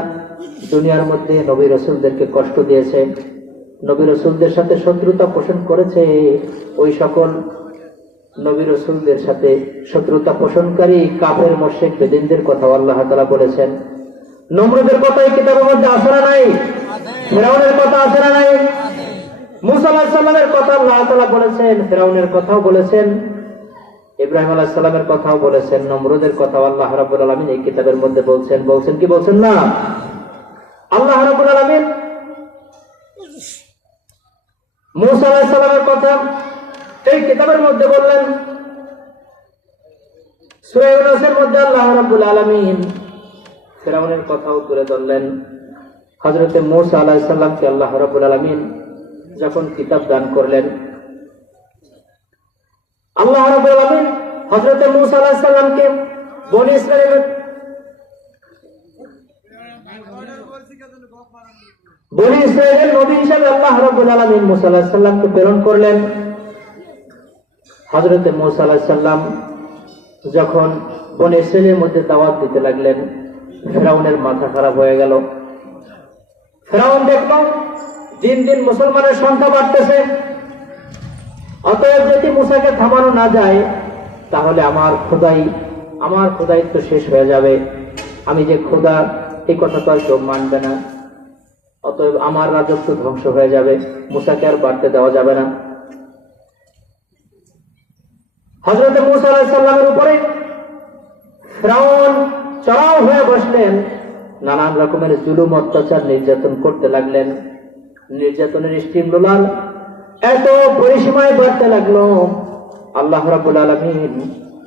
দুনিয়ার মধ্যে নবী রাসূলদেরকে কষ্ট দিয়েছে, নবী রাসূলদের সাথে শত্রুতা পোষণ করেছে, ওই সকল নবী রাসূলদের সাথে শত্রুতা পোষণকারী কাফের মুশরিক বেদিনদের কথা আল্লাহ তাআলা বলেছেন। নমরুদের কথা এই কিতাবের মধ্যে আছে না নাই? ফিরআউনের কথা আছে না নাই? মূসা আলাইহিস সালামের কথা আল্লাহ তাআলা বলেছেন, ফিরআউনের কথাও বলেছেন, ইব্রাহিম আলাইহিস সালামের কথাও বলেছেন, নমরুদের কথাও আল্লাহ রাব্বুল আলামিন এই কিতাবের মধ্যে বলছেন। বলছেন কি বলছেন না? আল্লাহ রাব্বুল আলামিন মূসা আলাইহিস সালামের কথা এই কিতাবের মধ্যে বললেন। সূরা ইউনূসের মধ্যে আল্লাহ রাব্বুল আলামিন ফিরআউনের কথাও তুলে ধরলেন। হযরতে মূসা আলাইহিস সালামকে আল্লাহ রাব্বুল আলামিন যখন কিতাব দান করলেন, আল্লাহ রাব্বুল আলামিন হযরতে মূসা আলাইহিস সালামকে বনি ইসরাঈলের নবী হিসেবে আল্লাহ রাব্বুল আলামিন মূসা আলাইহিস সালামকে প্রেরণ করলেন। হযরতে মূসা আলাইহিস সালাম যখন বনি ইসরাঈলের মধ্যে দাওয়াত দিতে লাগলেন, ফিরআউনের মাথা খারাপ হয়ে গেল। ফেরাউন দেখল দিন দিন মুসলমানের সংখ্যা বাড়তেছে, অতএব যদি মুসাকে থামানো না যায় তাহলে আমার খোদাইত্ব শেষ হয়ে যাবে। আমি যে খোদা এই কথা তো আর কেউ মানবে না, অতএব আমার রাজত্ব ধ্বংস হয়ে যাবে, মুসাকে আর বাড়তে দেওয়া যাবে না। হযরত মূসা আলাইহিস সালামের উপরে ফিরআউন চড়াও হয়ে বসলেন, নানান রকমের জুলুম অত্যাচার নির্যাতন করতে লাগলেন। নির্যাতনের স্টিমরোলার এত পরিসীমায় বাড়তে লাগলো, আল্লাহ রাব্বুল আলামিন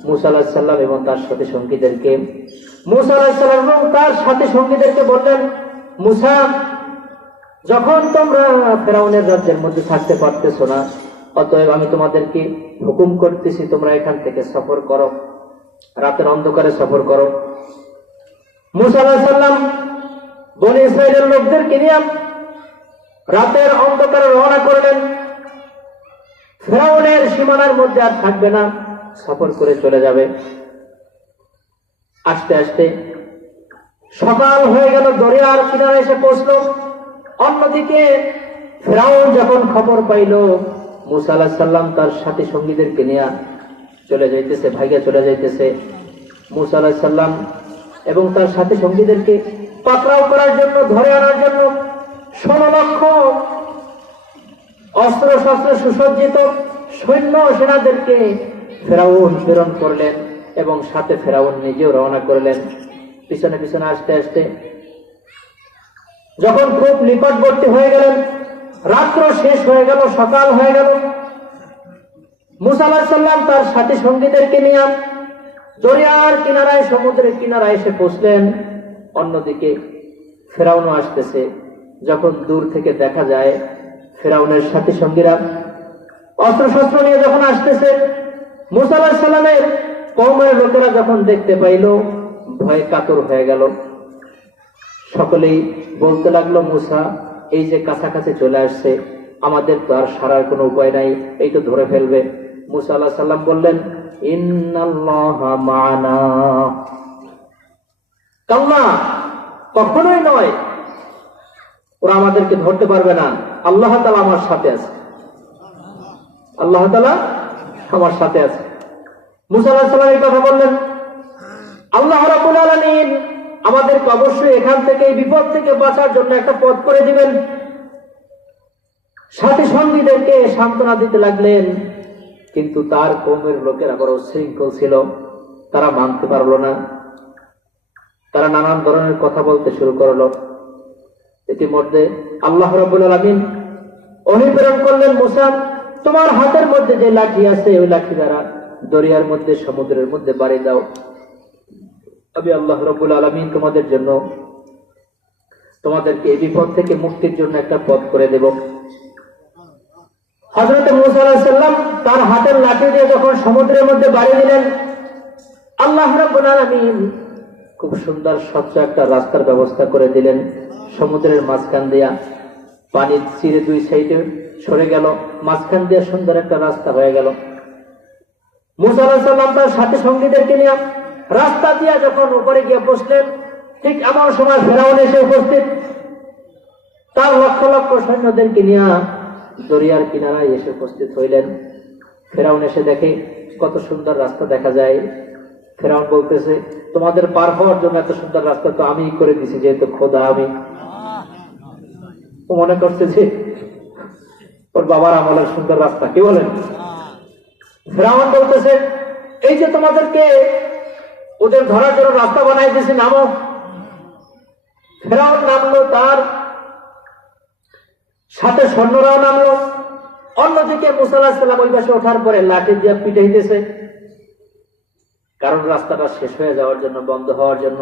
মূসা আলাইহিস সালাম এবং তার সাথী সঙ্গীদেরকে বললেন, মূসা, যখন তোমরা ফেরাউনের রাজ্যের মধ্যে থাকতে পারতেছো না, অতএব আমি তোমাদেরকে হুকুম করতেছি তোমরা এখান থেকে সফর করো, রাতের অন্ধকারে সফর করো। মূসা আলাইহিস সালাম বনী ইসরাইলের লোকদেরকে নিয়ে রাতের অন্ধকারে রওনা করলেন। ফেরাউনের সীমানার মধ্যে আর থাকবে না, সফর করে চলে যাবে। আস্তে আস্তে সকাল হয়ে গেল, দরিয়ার কিনারে এসে পৌঁছলো। অন্যদিকে ফেরাউন যখন খবর পাইল মূসা আলাইহিস সালাম তার সাথী সঙ্গীদেরকে নিয়ে চলে যাইতেছে, ভাইগা চলে যাইতেছে, মূসা আলাইহিস সালাম এবং তার সাথী সঙ্গীদেরকে পাকড়াও করার জন্য, ধরে আনার জন্য 16 লক্ষ অস্ত্র শস্ত্র সুসজ্জিত সৈন্য সেনাদেরকে ফেরাউন প্রেরণ করলেন এবং সাথে ফেরাউন নিজেও রওনা করলেন। পিছনে পিছনে আসতে আসতে যখন খুব নিকটবর্তী হয়ে গেলেন, রাত্র শেষ হয়ে গেল, সকাল হয়ে গেল, মূসা আলাইহিস সালাম তার সাথী সঙ্গীদেরকে নিয়ে দরিয়ার কিনারায়, সমুদ্রের কিনারায় এসে পৌঁছলেন। অন্যদিকে ফেরাউনও আসতেছে। যখন দূর থেকে দেখা যায় ফেরাউনের সাথী সঙ্গীরা অস্ত্র শস্ত্র নিয়ে যখন আসতেছে, মূসা আলাইহিস সালামের কওমের লোকেরা যখন দেখতে পাইল ভয়ে কাতর হয়ে গেল। সকলেই বলতে লাগলো, মূসা এই যে কাছাকাছি চলে আসছে, আমাদের তো আর সারার কোনো উপায় নাই, এই তো ধরে ফেলবে। মূসা আলাইহিস সালাম বললেন, ইন্নাল্লাহা মা'ানা। কাল্লা, কখনোই নয়, ওরা আমাদেরকে ধরতে পারবে না, আল্লাহ তাআলা আমার সাথে আছে, আল্লাহ তাআলা আমার সাথে আছে। মূসা আলাইহিস সালাম এই কথা বললেন। আল্লাহ রাব্বুল আলামিন আমাদেরকে অবশ্যই এখান থেকে, এই বিপদ থেকে বাঁচার জন্য একটা পথ করে দিবেন। সাথী সঙ্গীদেরকে সান্ত্বনা দিতে লাগলেন, কিন্তু তার কওমের লোকেরা বড় উচ্ছৃঙ্খল ছিল, তারা মানতে পারলো না, তারা নানান ধরনের কথা বলতে শুরু করলো। ইতিমধ্যে আল্লাহ রাব্বুল আলামিন ওহী প্রেরণ করলেন, মূসা, তোমার হাতের মধ্যে যে লাঠি আছে ওই লাঠি দ্বারা দরিয়ার মধ্যে, সমুদ্রের মধ্যে বাড়ি দাও, আমি আল্লাহ রাব্বুল আলামিন তোমাদেরকে এই বিপদ থেকে মুক্তির জন্য একটা পথ করে দেব। হযরত মূসা আলাইহিস সালাম তার হাতের লাঠি দিয়ে যখন সমুদ্রের মধ্যে বাড়ি দিলেন, আল্লাহ রাব্বুল আলামিন খুব সুন্দর স্বচ্ছ একটা রাস্তার ব্যবস্থা করে দিলেন। সমুদ্রের মাঝখান দিয়া পানির চিরে দুই সাইডে সরে গেল, মাঝখান দিয়ে সুন্দর একটা রাস্তা হয়ে গেল। মূসা আলাইহিস সালাম তার সাথী সঙ্গীদেরকে নিয়ে রাস্তা দিয়ে যখন উপরে গিয়ে বসলেন, ঠিক এমন সময় ফেরাউন এসে উপস্থিত, তার লক্ষ লক্ষ সৈন্যদেরকে নিয়ে দরিয়ার কিনারায় এসে উপস্থিত হইলেন। ফেরাউন এসে দেখে কত সুন্দর রাস্তা দেখা যায়। ফেরাউন বলতেছে, তোমাদের পার হওয়ার জন্য এত সুন্দর রাস্তা তো আমি করে দিছি, যেহেতু খোদা আমি। ও মনে করছে যে ওর বাবার আমলের সুন্দর রাস্তা, কি বলেন? ফেরাউন বলতেছে, এই যে তোমাদেরকে ওদের ধরার জন্য রাস্তা বানাই দিয়েছে, নামো। ফেরাউন নামলো, তার সাথে সৈন্যরাও নামলো। অন্যদিকে মূসা আলাইহিস সালাম ওই পাশে ওঠার পরে লাঠি দিয়ে পিটাইতেছে, কারণ রাস্তাটা শেষ হয়ে যাওয়ার জন্য, বন্ধ হওয়ার জন্য।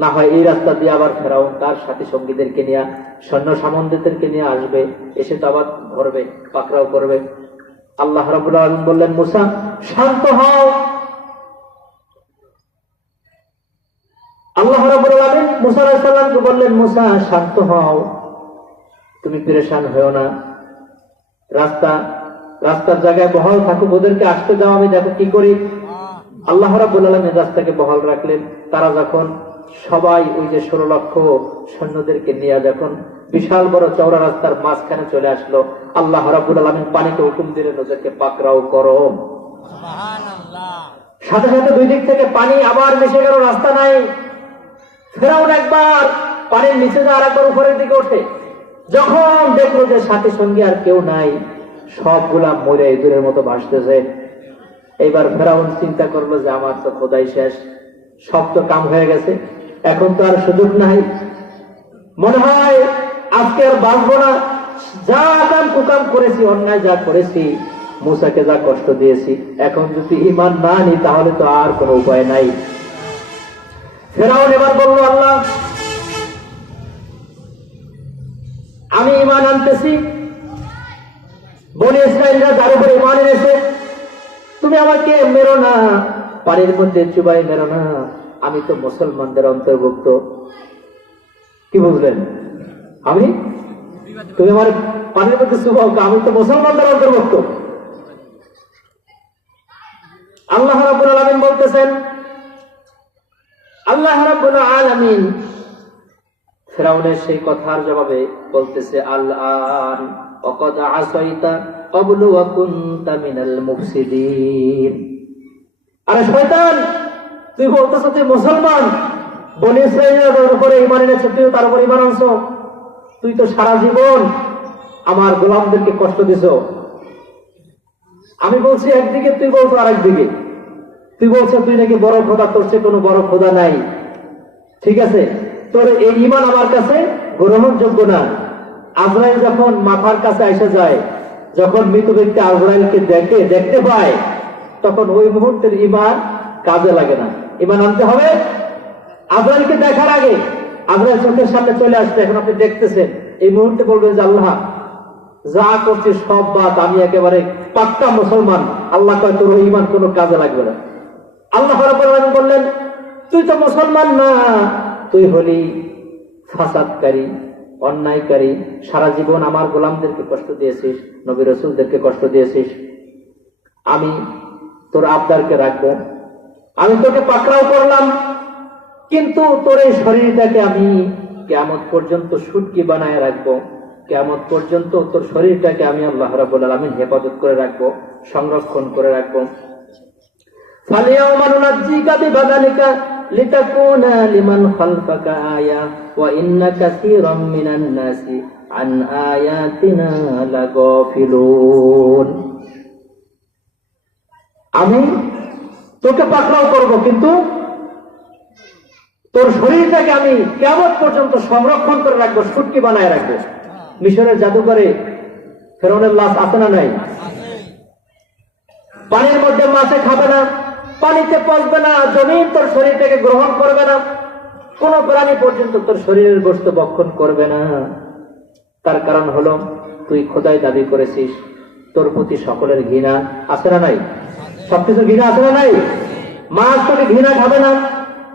না হয় এই রাস্তা দিয়ে আবার ফেরাউন তার সাথী সঙ্গীদেরকে নিয়ে, সৈন্য সামন্তদেরকে নিয়ে আসবে, এসে তো আবার ধরবে, পাকড়াও করবে। আল্লাহ রাব্বুল আলামিন বললেন, মূসা শান্ত হও। আল্লাহ রাব্বুল আলামিন মূসা আলাইহিস সালামকে বললেন, মূসা শান্ত হও, তুমি পেরেশান হও না, রাস্তার জায়গায় বহাল থাকুক, ওদেরকে আসতে দাও, আমি দেখো কি করি। আল্লাহ রাব্বুল আলামিন রাস্তাকে বহাল রাখলেন। তারা যখন সবাই ওই যে 16 লক্ষ সৈন্যদেরকে নিয়ে যখন বিশাল বড় চওড়া রাস্তার মাঝখানে চলে আসলো। আল্লাহ রাব্বুল আলামিন পানিকে হুকুম দিলেন ওদেরকে পাকড়াও করো। সাথে সাথে দুই দিক থেকে পানি আবার মিশে গেল, রাস্তা নাই। ফেরাউন একবার পানির নিচে যায়, আরেকবার উপরের দিকে ওঠে। যখন দেখলো যে সাথী সঙ্গী আর কেউ নাই, সবগুলা মরে ইঁদুরের মতো ভাসতেছে, এইবার ফেরাউন চিন্তা করলো যে আমার তো খোদাই শেষ, সব তো কাম হয়ে গেছে, এখন তো আর সুযোগ নাই, মনে হয় আজকে আর বাঁচবো না। যা কাম কুকাম করেছি, অন্যায় যা করেছি, মূসাকে যা কষ্ট দিয়েছি, এখন যদি ঈমান না নি তাহলে তো আর কোনো উপায় নাই। ফেরাউন এবার বলল, আল্লাহ আমি ঈমান আনতেছি, বনি ইসরাইলরা যার উপর ঈমান এনেছে, তুমি আমাকে মেরো না, পানির মধ্যে চুবাই মেরো না, আমি তো মুসলমানদের অন্তর্ভুক্ত। কি বুঝলেন? তুমি আমার পানির মধ্যে চুবাও, আমি তো মুসলমানদের অন্তর্ভুক্ত। আল্লাহ রাব্বুল আলামিন বলতেছেন, আল্লাহ রাব্বুল আলামিন ফেরাউনের সেই কথার জবাবে বলতেছে, আল-আন ওয়াকাদ আসাইতা ক্বাবলু ওয়া কুনতা মিনাল মুফসিদিন। আরে শয়তান, তুই বলতেছ তুই মুসলমান, বনি ইসরাইলের উপরে ঈমান এনেছে, তুই তার উপর ঈমান আনছো। তুই তো সারা জীবন আমার গোলামদেরকে কষ্ট দিছো। আমি বলছি একদিকে, তুই বলছো আরেকদিকে। তুই বলছো তুই নাকি বড় খোদা, তোর চেয়ে কোনো বড় খোদা নাই। ঠিক আছে, তোর এই ঈমান আমার কাছে গ্রহণযোগ্য না। আজরাইল যখন মাথার কাছে এসে যায়, যখন মৃত ব্যক্তি আজরাইলকে দেখতে পায়, তখন ওই মুহূর্তের ঈমান কাজে লাগে না। ঈমান আনতে হবে আজরাইলকে দেখার আগে। আজরাইল চোখের সামনে চলে আসবে, এখন আপনি দেখতেছেন, এই মুহূর্তে বলবেন যে আল্লাহ যা করছি সব বাদ, আমি একেবারে পাক্কা মুসলমান। আল্লাহ কয় তোর ঈমান কোনো কাজে লাগবে না। আল্লাহ রাব্বুল আলামিন বললেন, তুই তো মুসলমান না, তুই হলি ফাসাদকারী, অন্যায়কারী, সারা জীবন আমার গোলামদেরকে কষ্ট দিয়েছিস, নবী রাসূলদেরকে কষ্ট দিয়েছিস। আমি তোর আবদারকে রাখবো, আমি তোকে পাকড়াও করলাম, কিন্তু তোর এই শরীরটাকে আমি কিয়ামত পর্যন্ত সুটকি বানায় রাখবো। কিয়ামত পর্যন্ত তোর শরীরটাকে আমি আল্লাহ রাব্বুল আলামিন হেফাজত করে রাখবো, সংরক্ষণ করে রাখবো। ফালিয়াউমা নুনাজ্জিকা বিবাদানিকা লিতাকুনা লিমান খালফাকা আয়া ওয়া ইন্না কাসীরাম মিনান নাসি আন আয়াতিনা লাগাফিলুন। আমি তোকে পাকড়াও করব, কিন্তু তোর শরীরটাকে আমি কিয়ামত পর্যন্ত সংরক্ষণ করে রাখবো, সুটকি বানায় রাখবো। মিশরের জাদুঘরে ফেরাউনের লাশ আছে না নাই? পানির মধ্যে মাছে খাবে না, পানিতে পচবে না, জমিন তোর শরীরটাকে গ্রহণ করবে না, কোন প্রাণী পর্যন্ত তোর শরীরের গোশত ভক্ষণ করবে না। তার কারণ হলো তুই খোদাই দাবি করেছিস, তোর প্রতি সকলের ঘৃণা আছে না নাই? সবকিছু ঘৃণা আছে না নাই? মাছ তোকে ঘৃণা খাবে না,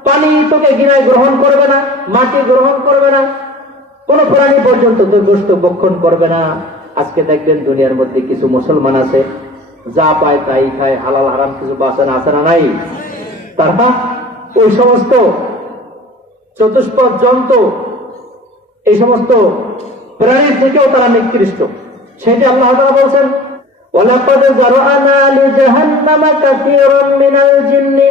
পানি তোকে ঘৃণায় গ্রহণ করবে না, মাটি গ্রহণ করবে না, কোন প্রাণী পর্যন্ত তোর গোশত ভক্ষণ করবে না। আজকে দেখবেন দুনিয়ার মধ্যে কিছু মুসলমান আছে, যা পায় তাই খায়, হালাল হারাম কিছু বাঁচে না, আছে না নাই? তারা ওই সমস্ত চতুষ্পদ জন্তু, এই সমস্ত প্রাণীর থেকেও তারা নিকৃষ্ট। সেটি আল্লাহ তাআলা বলছেন, ওয়ালাকাদ যারআনা লিজাহান্নামা কাসীরাম মিনাল জিন্নি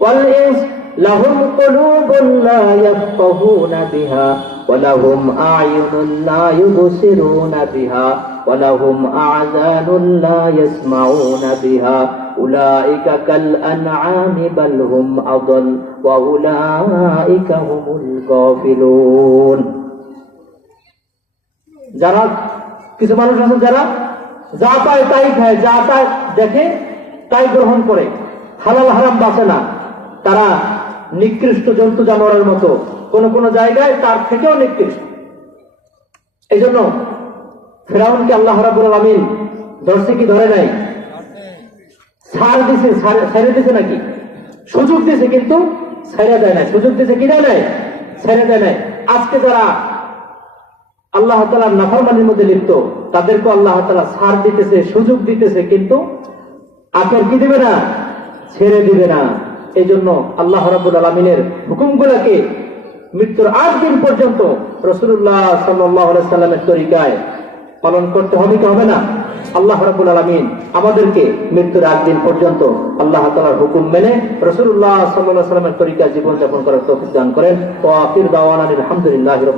ওয়াল ইনস লাহুম কুলুবুন লা ইয়াফকাহুনা বিহা ওয়া লাহুম আ'য়ুনুন লা ইউবসিরুনা বিহা ওয়া লাহুম আ'যানুন লা ইয়াসমাউনা বিহা উলাইকা কাল আন'আমি বাল হুম আদাল ওয়া উলাইকা হুমুল গাফিলুন। যারা কিছু মানুষ আছে যারা যা পায় তাই খায়, যা পায় দেখে তাই গ্রহণ করে, হালাল হারাম বাঁচে না, তারা নিকৃষ্ট জন্তু জানোয়ারের মতো, কোন কোন জায়গায় তার থেকেও নিকৃষ্ট। এই জন্য ফেরাউনকে আল্লাহ রাব্বুল আলামিন ধরছে কি ধরে নাই? ছাড় দিছে, ছেড়ে দিছে নাকি? সুযোগ দিছে, কিন্তু ছেড়ে দেয় নাই। সুযোগ দিছে কি দেয় নাই? ছেড়ে দেয় নাই। আজকে যারা আল্লাহ তাআলার নাফরমানির মধ্যে লিপ্ত, তাদেরকে আল্লাহ তাআলা ছাড় দিতেছে, সুযোগ দিতেছে, কিন্তু আখের কি দিবে না? ছেড়ে দিবে না। এই জন্য আল্লাহ রাব্বুল আলামিনের হুকুমগুলোকে মৃত্যুর আগ দিন পর্যন্ত রাসূলুল্লাহ সাল্লাল্লাহু আলাইহি সাল্লামের তরিকায় পালন করতে হবে কি হবে না? আল্লাহ রাব্বুল আলামিন আমাদেরকে মৃত্যুর আগ দিন পর্যন্ত আল্লাহ তাআলার হুকুম মেনে রাসূলুল্লাহ সাল্লাল্লাহু আলাইহি সাল্লামের তরিকায় জীবন যাপন করার তৌফিক দান করেন। ওয়া আখির দাওয়ানা আলহামদুলিল্লাহি রাব্বিল